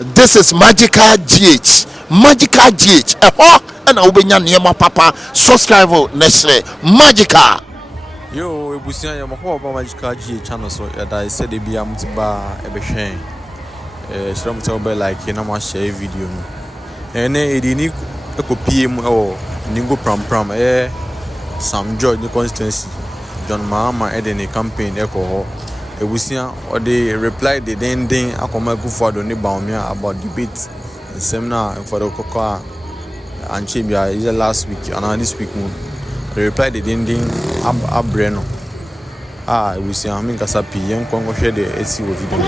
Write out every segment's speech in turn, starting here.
This is Magical GH. Magical GH. And I will be near my papa. Subscribe next Magical. Yo, ebusia ya mako ba Magical GH channel so ya da said be am to ba e be hwen. Shira mo tell be like na ma share video no. Ene edi ni ekopie mu e ningo pram Sam George the constituency. John Mahama e the campaign e ko ho. Ebusia or they reply the den akoma ku for do ni Bawumia about debate seminar for the Cocoa and Chibia is last week and this week moon. They reply the den abreno. Ebusia I mean kasapi yen kongo share the esi wo video.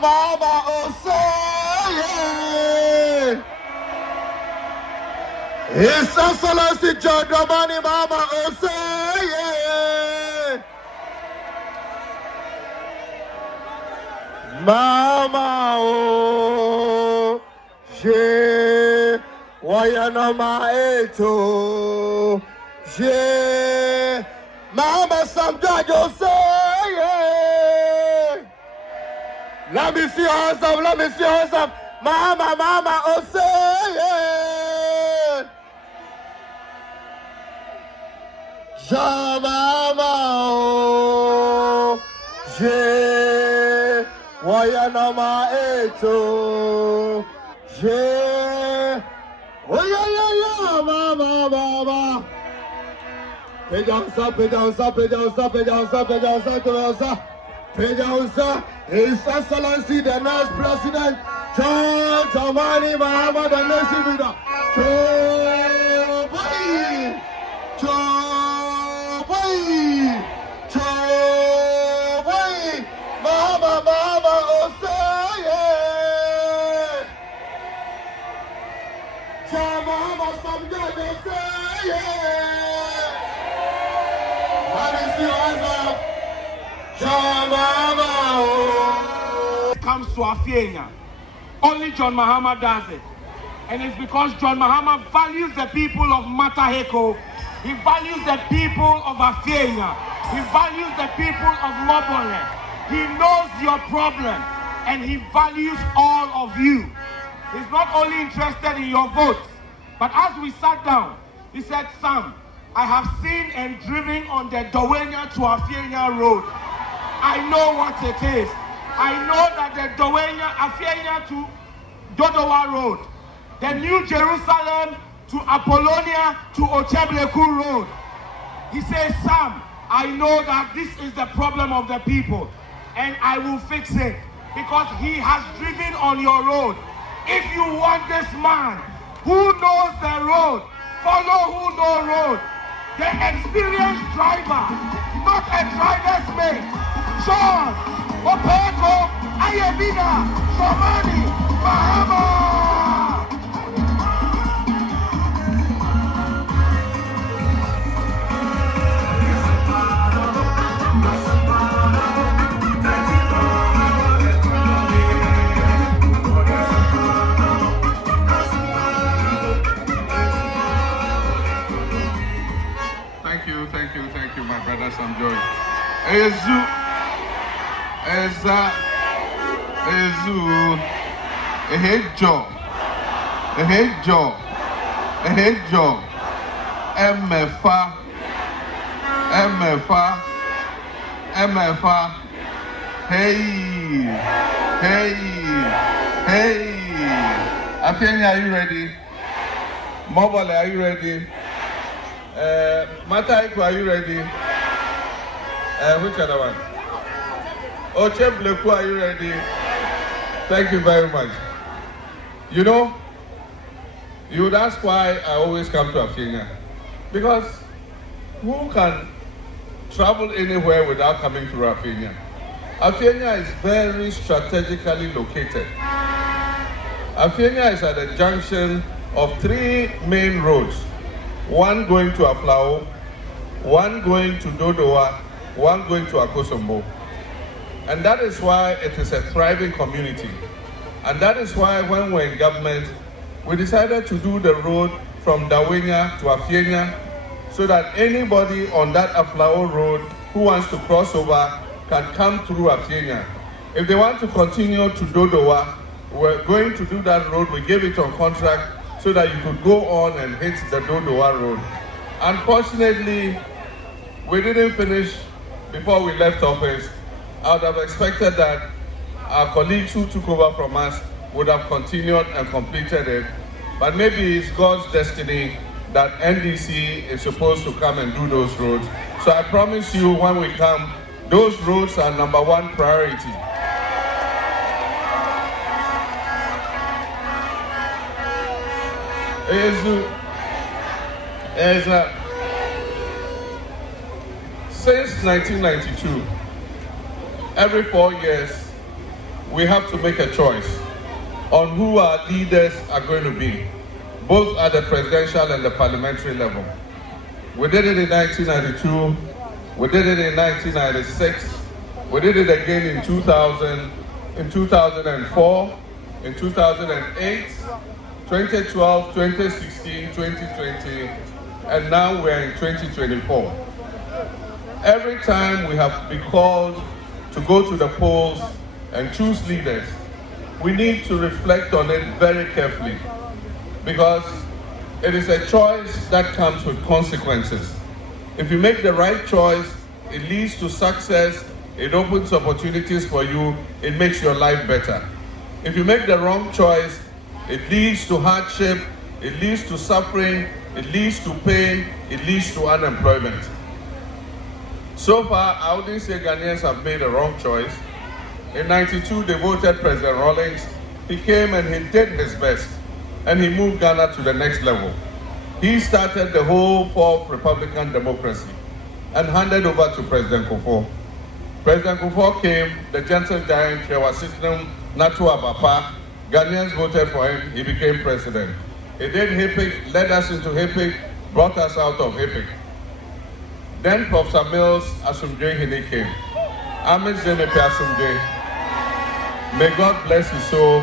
Mama, oh say His Excellency John Dramani, Mama, oh say Mama, oh she Wayana Maeto she Mama Sam George, oh say let me see hands up, let me see hands up. Mama, oh say yeah. Ja mama, oh, je, wayana ma eto, je, oh yeah, mama. Pejansa. His Excellency the next President John Dramani Mahama, the nation leader. Mama, oh say yeah. Mama, some good say yeah. Let me see hands up. Comes to Afienya. Only John Mahama does it. And it's because John Mahama values the people of Mataheko. He values the people of Afienya. He values the people of Mobole. He knows your problem and he values all of you. He's not only interested in your votes, but as we sat down, he said, Sam, I have seen and driven on the Dawenya to Afienya road. I know what it is. I know that the Afienya to Dodowa Road, the New Jerusalem to Apollonia to Ochebleku Road. He says, Sam, I know that this is the problem of the people and I will fix it because he has driven on your road. If you want this man who knows the road, follow who knows road. The experienced driver, not a driver's mate. Sean, Opeko, Ayebina, Somani, Mahama. Thank you, my brother Sam George. Ezu, Ehejo, MFA, hey, Afienya, are you ready? Mobile, are you ready? Mataiku, are you ready? Which other one? Ochebleku, are you ready? Thank you very much. You know, you would ask why I always come to Afienya. Because who can travel anywhere without coming to Afienya? Afienya is very strategically located. Afienya is at the junction of 3 main roads, one going to Aflao, one going to Dodowa, one going to Akosombo. And that is why it is a thriving community. And that is why when we're in government, we decided to do the road from Bawumia to Afienya so that anybody on that Aflao road who wants to cross over can come through Afienya. If they want to continue to Dodowa, we're going to do that road. We gave it on contract so that you could go on and hit the Dodowa road. Unfortunately, we didn't finish before we left office. I would have expected that our colleagues who took over from us would have continued and completed it. But maybe it's God's destiny that NDC is supposed to come and do those roads. So I promise you when we come, those roads are #1 priority. Since 1992, every 4 years, we have to make a choice on who our leaders are going to be, both at the presidential and the parliamentary level. We did it in 1992, we did it in 1996, we did it again in 2000, in 2004, in 2008, 2012, 2016, 2020, and now we're in 2024. Every time we have been called to go to the polls and choose leaders, we need to reflect on it very carefully because it is a choice that comes with consequences. If you make the right choice, it leads to success, it opens opportunities for you, it makes your life better. If you make the wrong choice, it leads to hardship, it leads to suffering, it leads to pain, it leads to unemployment. So far, I wouldn't say Ghanaians have made a wrong choice. In '92, they voted President Rawlings. He came and he did his best, and he moved Ghana to the next level. He started the whole fourth Republican democracy and handed over to President Kufuor. President Kufuor came, the gentle giant, Kewasitnum Natu Abapa. Ghanaians voted for him, he became president. He did HIPIC, led us into HIPIC, brought us out of HIPIC. Then Professor Mills Asumdwe Hine came. Ahmed Zemepe Asumdwe. May God bless his soul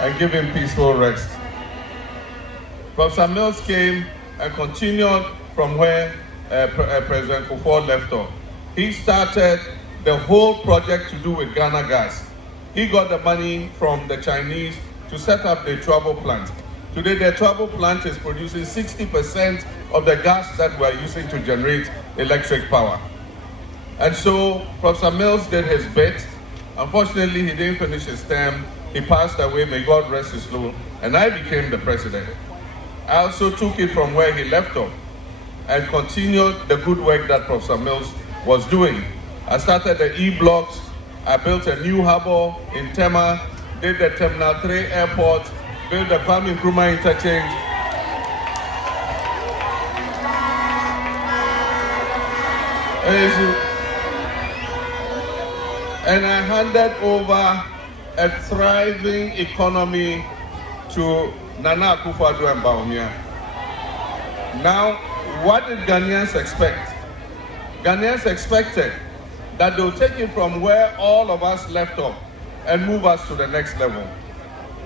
and give him peaceful rest. Professor Mills came and continued from where President Kufuor left off. He started the whole project to do with Ghana gas. He got the money from the Chinese to set up the Trouble plant. Today, the Trouble plant is producing 60% of the gas that we're using to generate electric power. And so, Professor Mills did his bit. Unfortunately, he didn't finish his term. He passed away, may God rest his soul, and I became the president. I also took it from where he left off and continued the good work that Professor Mills was doing. I started the E-blocks, I built a new harbor in Tema, did the Terminal 3 airport, built the Kwame Nkrumah interchange. And I handed over a thriving economy to Nana Akufo-Addo and Bawumia. Now, what did Ghanaians expect? Ghanaians expected that they'll take it from where all of us left off and move us to the next level.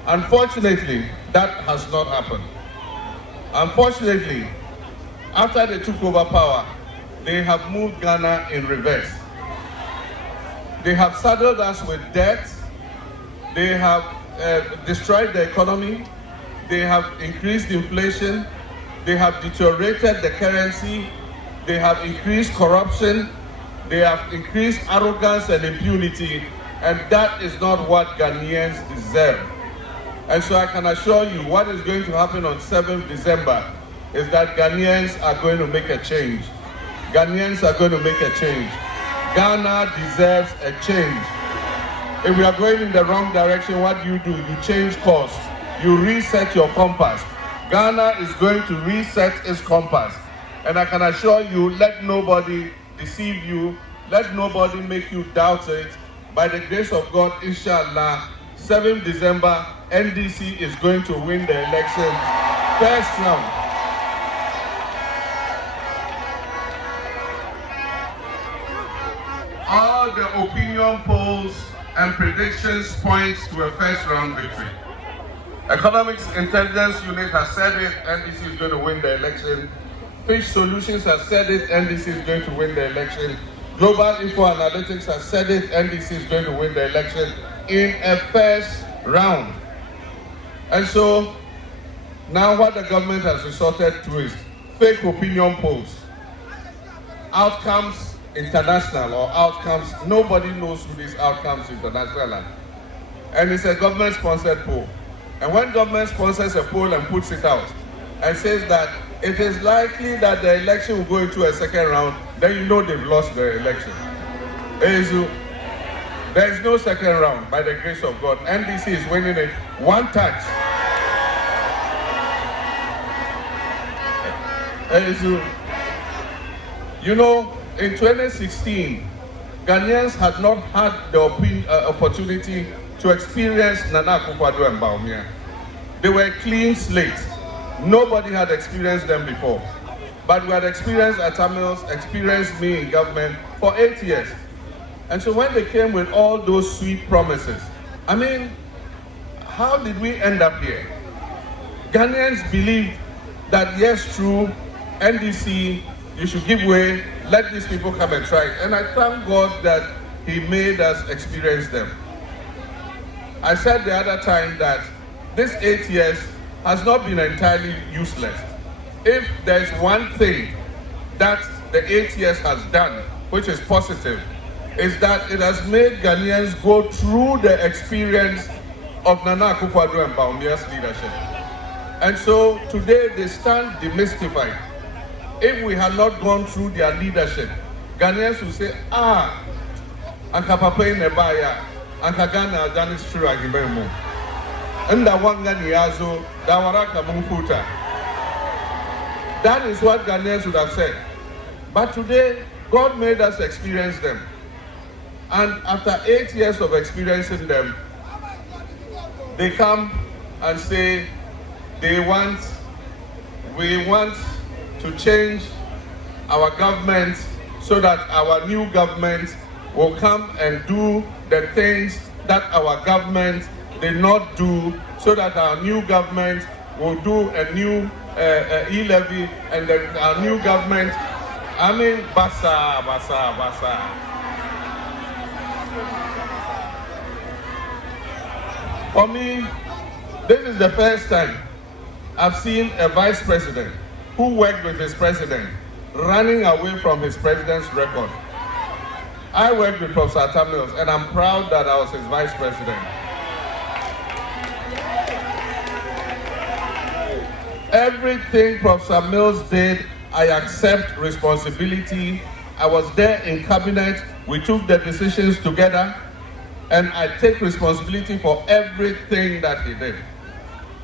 Unfortunately, that has not happened. Unfortunately, after they took over power, they have moved Ghana in reverse. They have saddled us with debt. They have destroyed the economy. They have increased inflation. They have deteriorated the currency. They have increased corruption. They have increased arrogance and impunity. And that is not what Ghanaians deserve. And so I can assure you what is going to happen on 7th December is that Ghanaians are going to make a change. Ghanaians are going to make a change. Ghana deserves a change. If we are going in the wrong direction, what do? You change course. You reset your compass. Ghana is going to reset its compass. And I can assure you, let nobody deceive you. Let nobody make you doubt it. By the grace of God, inshallah, 7th December, NDC is going to win the election first round. All the opinion polls and predictions point to a first round victory. Economics Intelligence Unit has said it, NDC is going to win the election. Fish Solutions has said it, NDC is going to win the election. Global Info Analytics has said it, NDC is going to win the election in a first round. And so, now what the government has resorted to is fake opinion polls. Outcomes International or Outcomes, nobody knows who these Outcomes International are. And it's a government-sponsored poll. And when government sponsors a poll and puts it out and says that it is likely that the election will go into a second round, then you know they've lost the election. There is no second round by the grace of God. NDC is winning it one touch. You know, in 2016, Ghanaians had not had the opportunity to experience Nana Akufo-Addo and Bawumia. They were clean slate. Nobody had experienced them before. But we had experienced Atamils, experienced me in government for 8 years. And so when they came with all those sweet promises, I mean, how did we end up here? Ghanaians believed that yes, true, NDC, you should give way, let these people come and try. And I thank God that He made us experience them. I said the other time that this 8 years has not been entirely useless. If there's one thing that the 8 years has done, which is positive, is that it has made Ghanaians go through the experience of Nana Akufo-Addo and Bawumia's leadership. And so today they stand demystified. If we had not gone through their leadership, Ghanaians will say, Anka Papa in Nebaya, Anka Ghana Danis Shura Gibemo. And the one Ganiazo, Dawaraka Mumputa. That is what Ghanaians would have said. But today, God made us experience them. And after 8 years of experiencing them, they come and say, we want to change our government so that our new government will come and do the things that our government did not do, so that our new government will do a new e-levy, and then our new government, basa. For me, this is the first time I've seen a vice president who worked with his president running away from his president's record. I worked with Professor Tamils, and I'm proud that I was his vice president. Everything Professor Mills did, I accept responsibility. I was there in cabinet. We took the decisions together, and I take responsibility for everything that he did.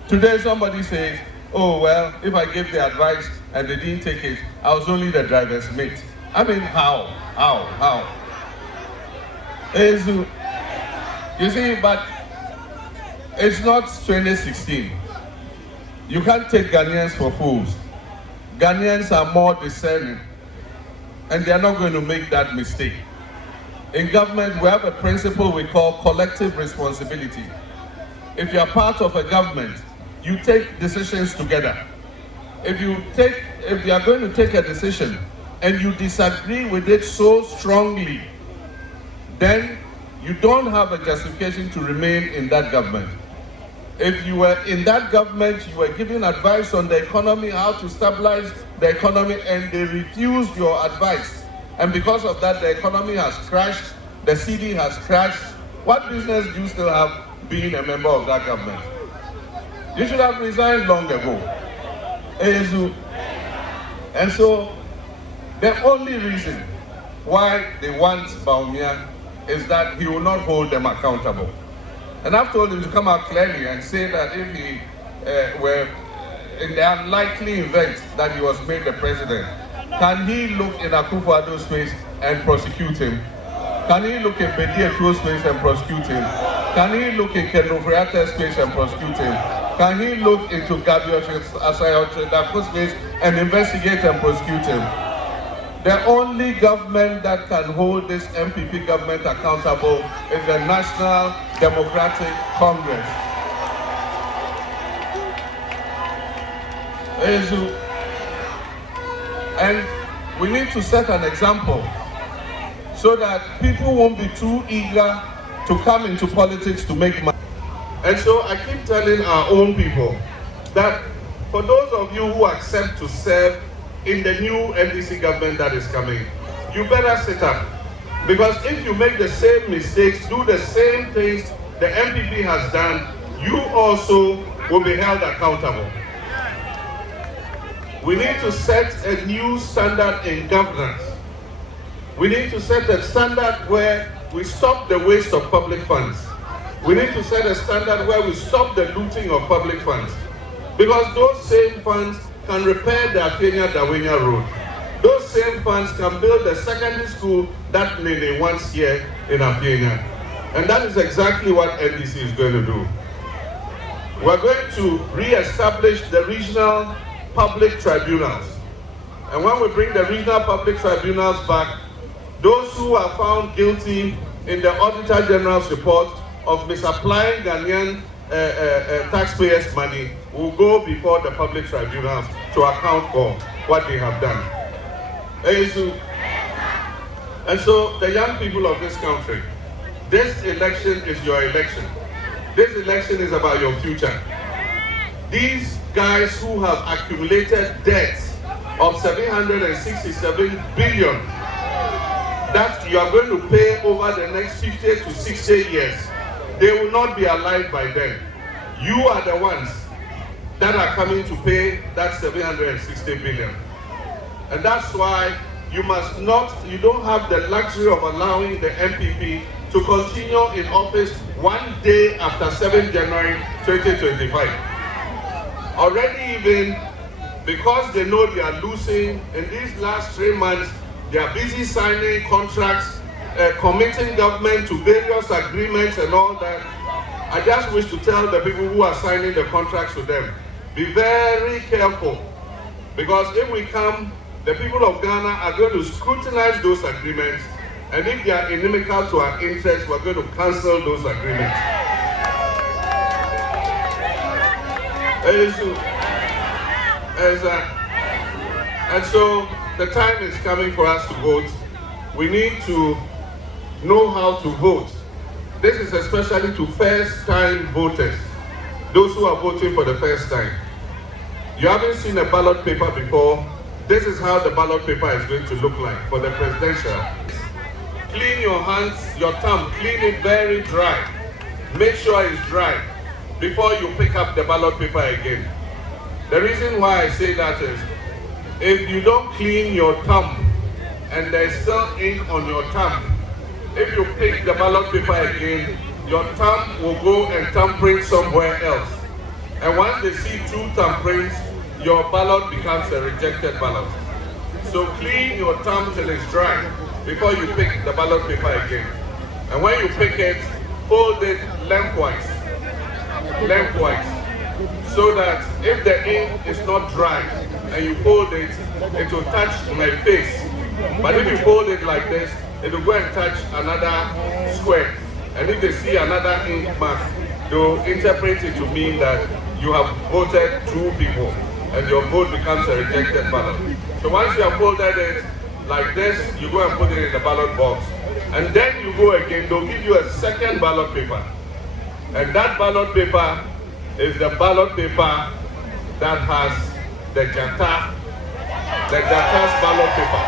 Today somebody says, oh, well, if I gave the advice and they didn't take it, I was only the driver's mate. I mean, how? You see, but it's not 2016. You can't take Ghanaians for fools. Ghanaians are more discerning, and they are not going to make that mistake. In government, we have a principle we call collective responsibility. If you are part of a government, you take decisions together. If you are going to take a decision and you disagree with it so strongly, then you don't have a justification to remain in that government. If you were in that government, you were giving advice on the economy, how to stabilize the economy, and they refused your advice. And because of that, the economy has crashed, the CD has crashed. What business do you still have being a member of that government? You should have resigned long ago. And so, the only reason why they want Bawumia is that he will not hold them accountable. And I've told him to come out clearly and say that if he were in the unlikely event that he was made the president, can he look in Akufo-Addo's face and prosecute him? Can he look in Bedi Atuo's face and prosecute him? Can he look in Kendrofriata's space and prosecute him? Can he look into Gabriel Cheddar space and investigate and prosecute him? The only government that can hold this MPP government accountable is the National Democratic Congress. And we need to set an example so that people won't be too eager to come into politics to make money. And so I keep telling our own people that for those of you who accept to serve in the new NDC government that is coming, you better sit up. Because if you make the same mistakes, do the same things the MPP has done, you also will be held accountable. We need to set a new standard in governance. We need to set a standard where we stop the waste of public funds. We need to set a standard where we stop the looting of public funds. Because those same funds can repair the Afenia-Dawenya Road. Those same funds can build a secondary school that Nene wants here in Afenia. And that is exactly what NDC is going to do. We're going to re-establish the regional public tribunals. And when we bring the regional public tribunals back, those who are found guilty in the Auditor General's report of misapplying Ghanaian taxpayers' money will go before the public tribunals to account for what they have done. And so the young people of this country, this election is your election. This election is about your future. These guys who have accumulated debts of 767 billion that you are going to pay over the next 50 to 60 years, they will not be alive by then. You are the ones that are coming to pay that 760 billion. And that's why you don't have the luxury of allowing the MPP to continue in office one day after 7 January 2025. Already even because they know they are losing in these last 3 months, they are busy signing contracts, committing government to various agreements and all that. I just wish to tell the people who are signing the contracts to them, be very careful. Because if we come, the people of Ghana are going to scrutinize those agreements, and if they are inimical to our interests, we're going to cancel those agreements. And so the time is coming for us to vote. We need to know how to vote. This is especially to first-time voters, those who are voting for the first time. You haven't seen a ballot paper before. This is how the ballot paper is going to look like for the presidential. Clean your hands, your thumb, clean it very dry. Make sure it's dry before you pick up the ballot paper again. The reason why I say that is, if you don't clean your thumb and there's still ink on your thumb, if you pick the ballot paper again, your thumb will go and thumbprint somewhere else. And once they see 2 thumbprints, your ballot becomes a rejected ballot. So clean your thumb till it's dry before you pick the ballot paper again. And when you pick it, fold it lengthwise, so that if the ink is not dry and you fold it, it will touch my face. But if you fold it like this, it will go and touch another square. And if they see another ink mark, they will interpret it to mean that you have voted 2 people and your vote becomes a rejected ballot. So once you have folded it like this, you go and put it in the ballot box. And then you go again, they'll give you a second ballot paper. And that ballot paper is the ballot paper that has the Jata's ballot paper.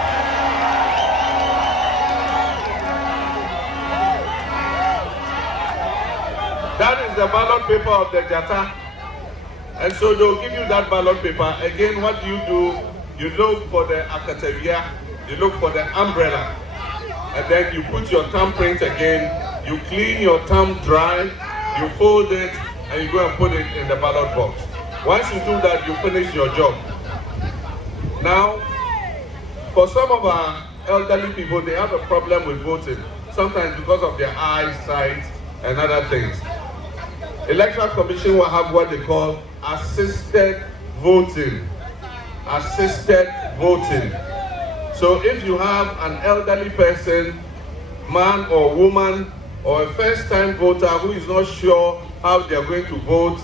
That is the ballot paper of the Jata. And so they'll give you that ballot paper. Again, what do? You look for the Akatavia, you look for the umbrella. And then you put your thumbprint again, you clean your thumb dry, you fold it, and you go and put it in the ballot box. Once you do that, you finish your job. Now, for some of our elderly people, they have a problem with voting. Sometimes because of their eyesight, and other things. Electoral Commission will have what they call assisted voting. Assisted voting. So if you have an elderly person, man or woman, or a first-time voter who is not sure how they are going to vote,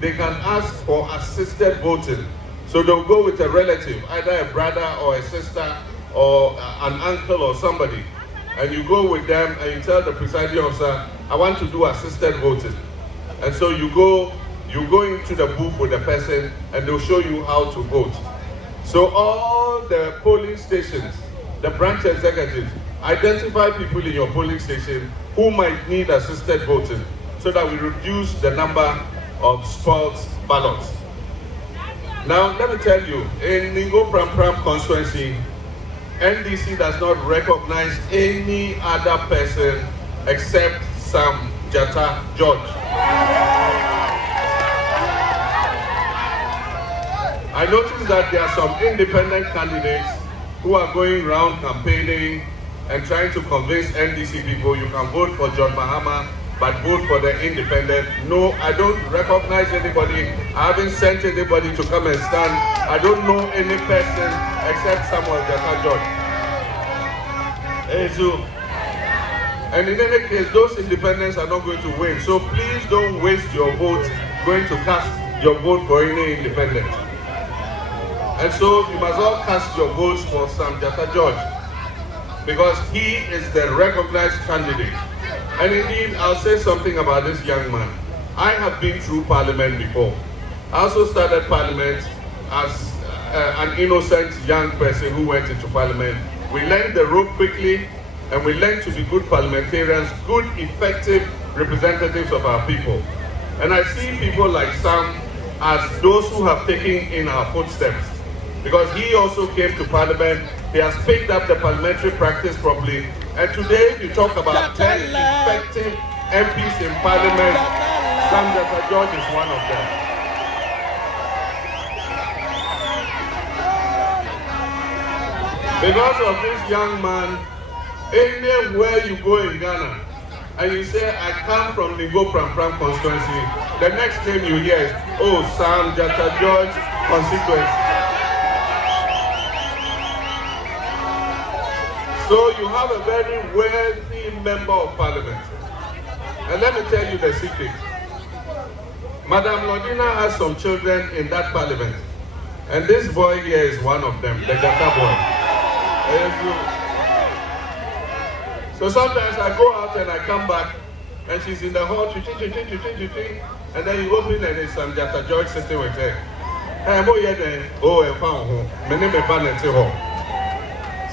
they can ask for assisted voting. So they'll go with a relative, either a brother or a sister or an uncle or somebody. And you go with them and you tell the presiding officer, I want to do assisted voting. And so you go into the booth with the person and they'll show you how to vote. So all the polling stations, the branch executives, identify people in your polling station who might need assisted voting so that we reduce the number of spoiled ballots. Now, let me tell you, in Ningo Pram Pram constituency, NDC does not recognize any other person except Sam Jata George. I noticed that there are some independent candidates who are going around campaigning and trying to convince NDC people you can vote for John Mahama, but vote for the independent. No, I don't recognize anybody. I haven't sent anybody to come and stand. I don't know any person except Samuel Jata George. And in any case, those independents are not going to win. So please don't waste your vote going to cast your vote for any independent. And so you must all cast your votes for Sam Jata George, because he is the recognized candidate. And indeed, I'll say something about this young man. I have been through Parliament before. I also started Parliament as an innocent young person who went into Parliament. We learned the rope quickly, and we learned to be good parliamentarians, good, effective representatives of our people. And I see people like Sam as those who have taken in our footsteps, because he also came to Parliament. He has picked up the parliamentary practice properly. And today, if you talk about 10 effective MPs in Parliament, Sam Jata George is one of them. Because of this young man, anywhere you go in Ghana, and you say, I come from Ningo Pram Pram constituency, the next name you hear is, oh, Sam Jata George constituency. So you have a very wealthy member of Parliament. And let me tell you the secret. Madam Lodina has some children in that Parliament. And this boy here is one of them, the Jata boy. So sometimes I go out and I come back and she's in the hall, and then you open and there's some Jata George sitting with her.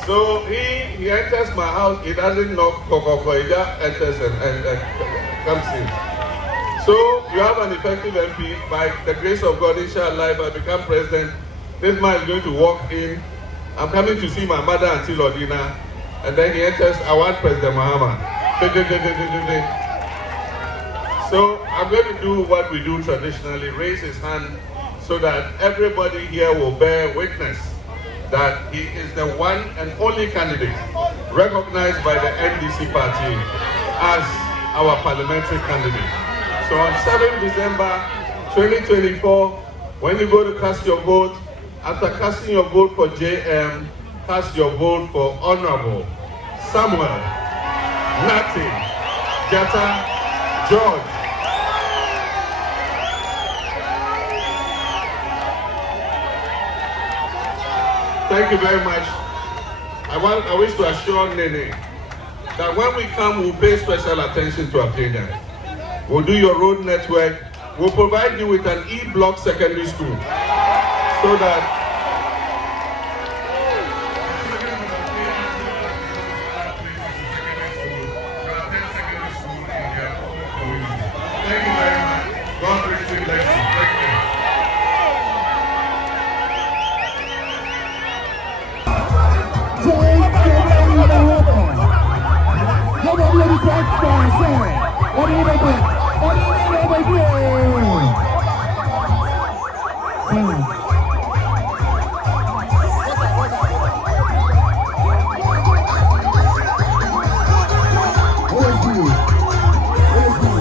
So he enters my house, he doesn't knock, he just enters and comes in. So you have an effective MP. By the grace of God, inshallah, if I become president, this man is going to walk in. I'm coming to see my mother, Auntie Lodina, and then he enters, I want President Mahama. So I'm going to do what we do traditionally, raise his hand so that everybody here will bear witness that he is the one and only candidate recognized by the NDC party as our parliamentary candidate. So on 7 December 2024, when you go to cast your vote, after casting your vote for JM, cast your vote for Honorable Samuel Nati Jata George. Thank you very much. I wish to assure Nene that when we come, we'll pay special attention to Afghanistan. We'll do your road network. We'll provide you with an E-block secondary school so that thank you very much. God richly bless you. Thank you. What is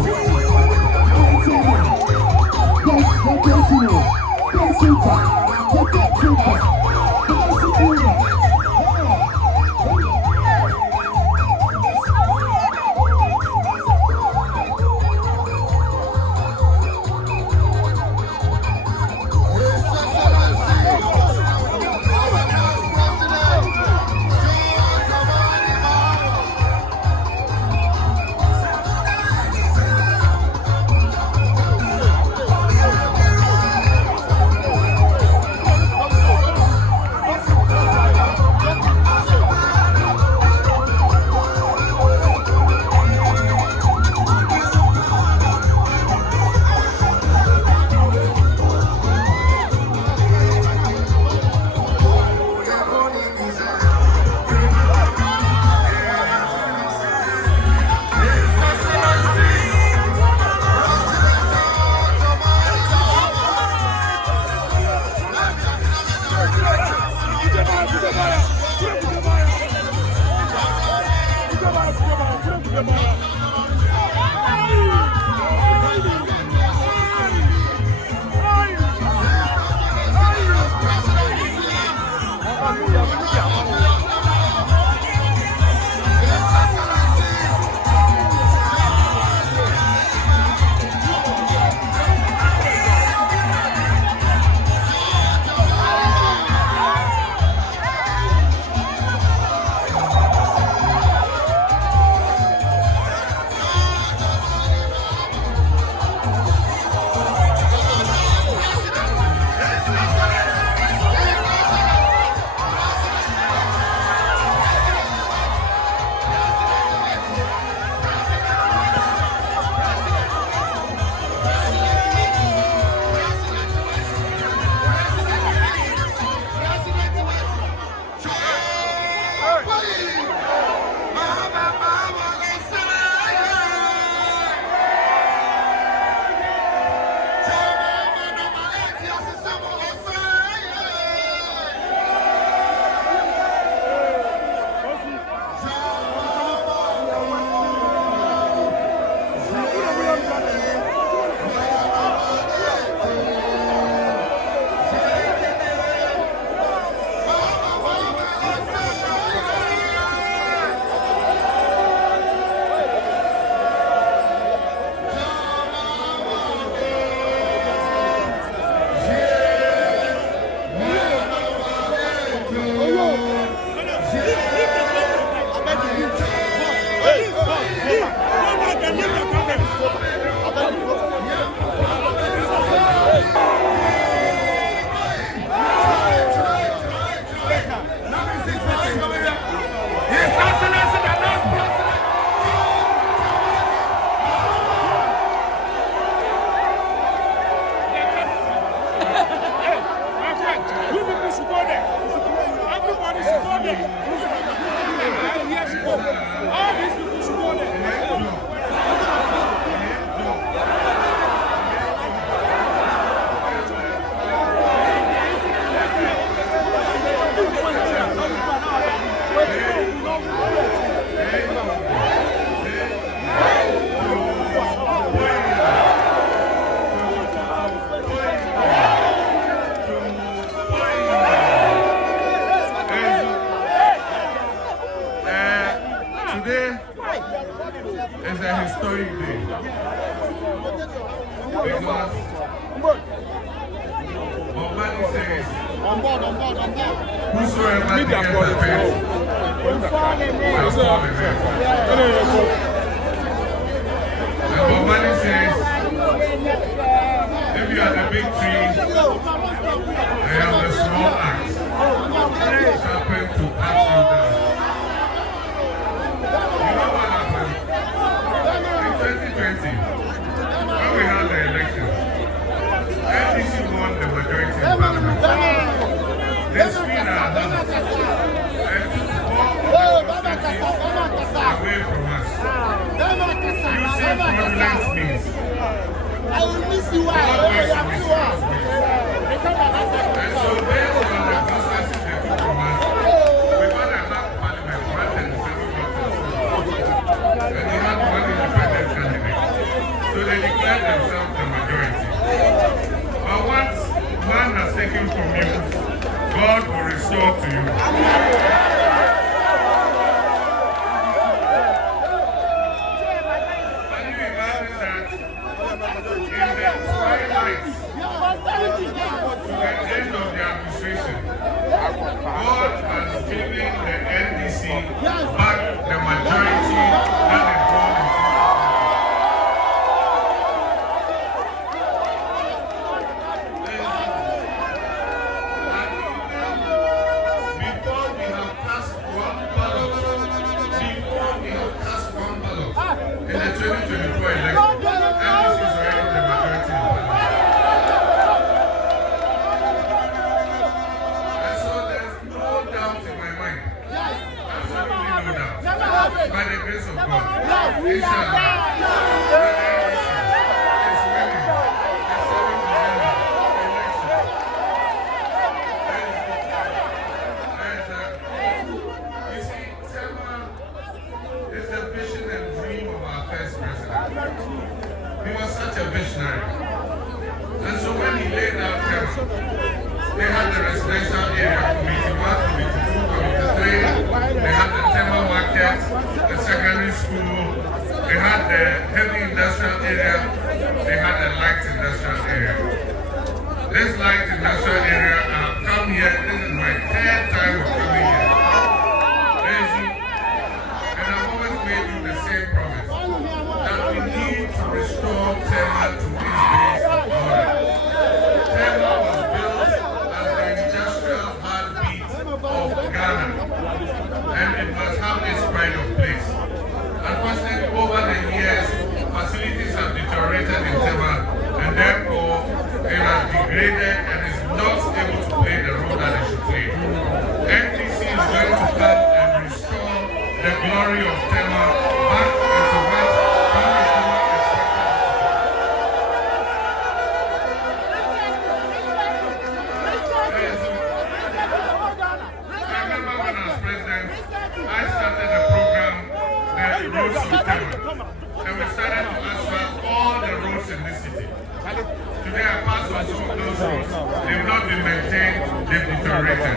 God has given the NDC back the majority that they promised. Before we have cast one ballot, in the 2024 election, NDC is already the majority in Parliament. And so there's no doubt in my mind, absolutely no doubt, by the grace of God, inshallah, recovery of Tema back into what families never expected. I remember when I was president, I started a program, the Roads to Tema, and we started to asphalt all the roads in this city. Today I passed on some of those roads. They've not been maintained, they've deteriorated.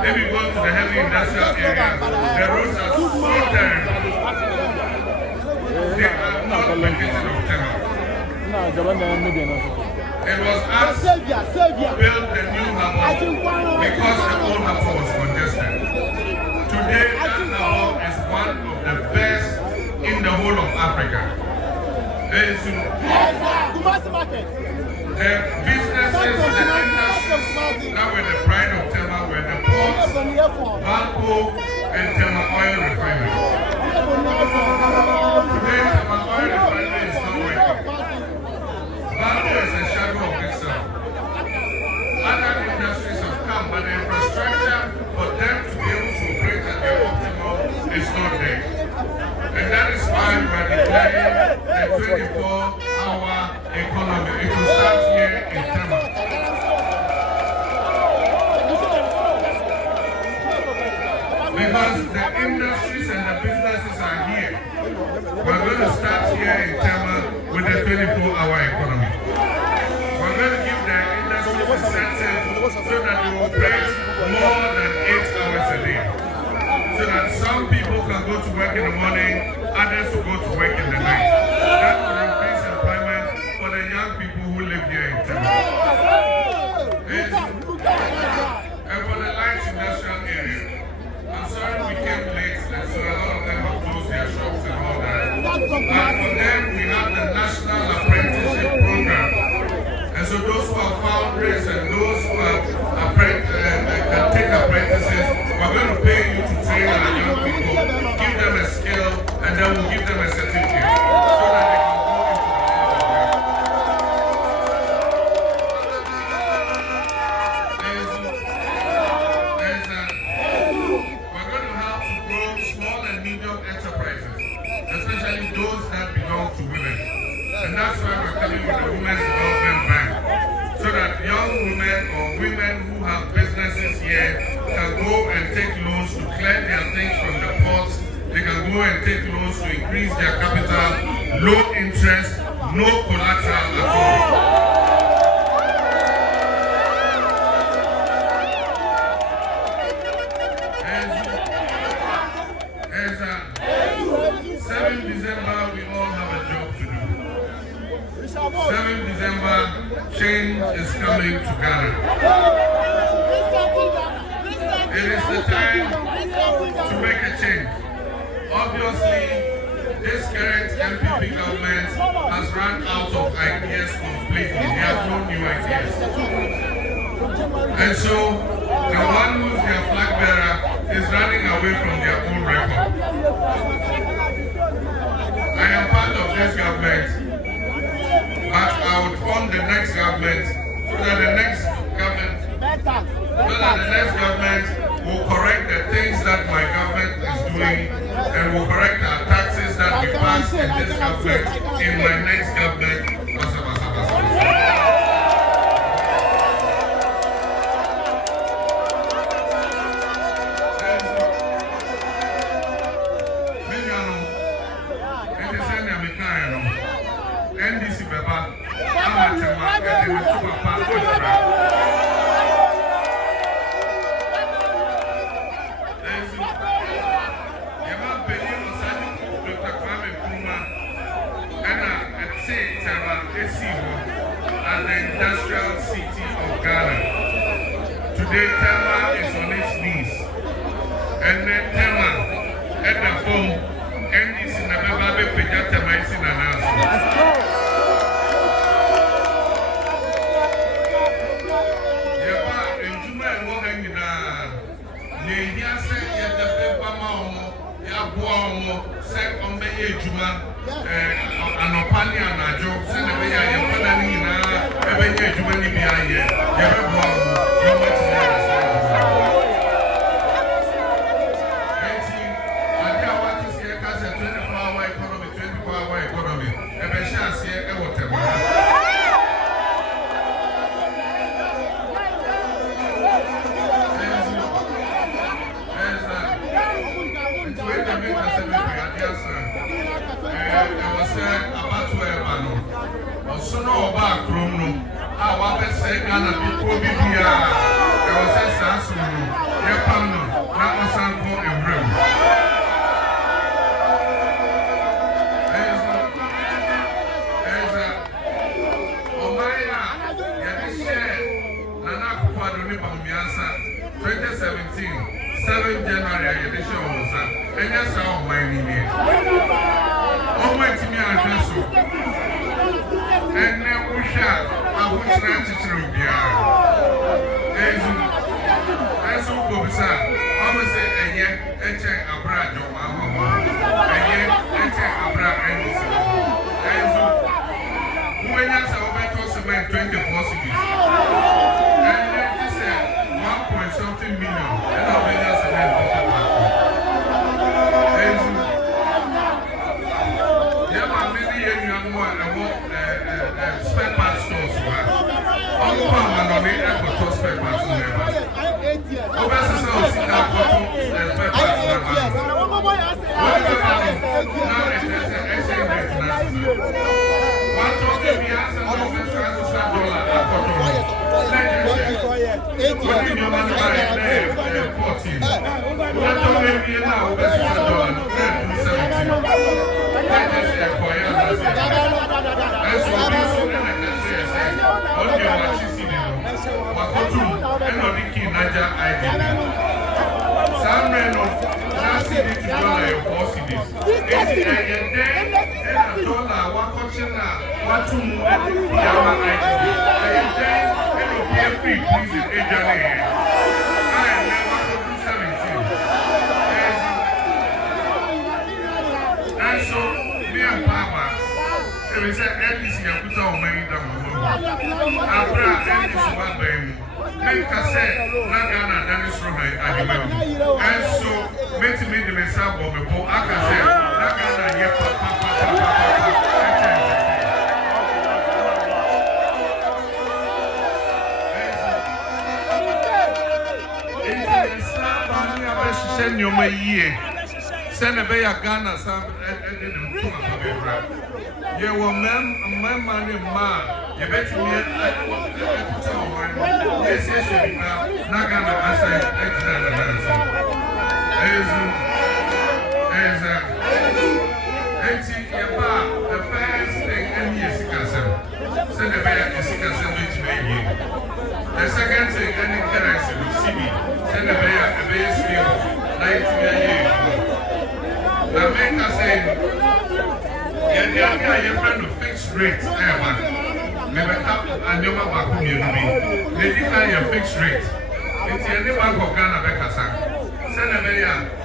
If you go to the heavy industrial area, the roads are so terrible. They are not located of Tema. It was us who built the new harbour because the old harbour was congested. Today that harbour is one of the best in the whole of Africa. The businesses, the industries that were the pride of Tema were the ports, Banco, and Tema Oil Refinery. Today, Tema Oil Refinery is not working. Banco is a shadow of itself. Other industries have come, but the infrastructure for them to be able to operate at their optimal is not there. And that is why we are declaring the 24-hour economy. It will start here in Tema. Because the industries and the businesses are here. We're going to start here in Tema with the 24-hour economy. We're going to give the industries incentives so that they will operate more than 8 hours a day. So that some people can go to work in the morning, others will go to work in the night. That will increase employment for the young people who live here in Tema. And for the light industrial area, I'm sorry we came late, and so a lot of them have closed their shops and all that. But for them, we have the National Apprenticeship Program. And so those who are founders and those who are can take apprentices, we're going to pay you to train our young people, give them a skill, and then we'll give them a certificate so that they can go into we're going to help to grow small and medium enterprises, especially those that belong to women. And that's why we're coming with the Women's Development Bank, so that young women or women who have businesses here can go and take loans to clear their things from the ports. They can go and take loans to increase their capital, low interest, no collateral at all. As 7th December, we all have a job to do. 7th December, change is coming to Ghana. It is the time to make a change. Obviously, this current MPP government has run out of ideas completely. They have no new ideas. And so, the one who's their flag bearer is running away from their own record. I am part of this government, but I would form the next government so that the next government will correct the things that my government is doing and will correct our taxes that we pass in this government in my next government. NDC Baba, as the industrial city of Ghana. Today, Tema is on its knees. And then Tema, at the phone, NDC Majority Tema is in announcement. Anopani anajo sene be ya yefana ni na ebe nye adwuma ni bi aye ye be bo awo yo mati na say enti ade awati 7 January, edition was and that's how my name. Oh, my team, I so. And then we shall, I will try to through the as you go, sir. I will say, and yet, and check a brand of my home, and yet, and check a brand NDC. And so, when I saw better cement 24 cities, and then this 1.something million, and I'll be there cement. And so, there are many young ones and what spare parts stores were. All the time, I'm going to spare parts in there. Send your year. Send a bay of Ghana, some you were money, ma. You bet me this is not gonna answer the first thing and yes, send a bay of the second thing, any currency will see me. Send a bay of the base field. Now make us say, your friend of fixed rates, never tap and your back on you. They declare your fixed rate. It's the only bank of Ghana, Becca. Send a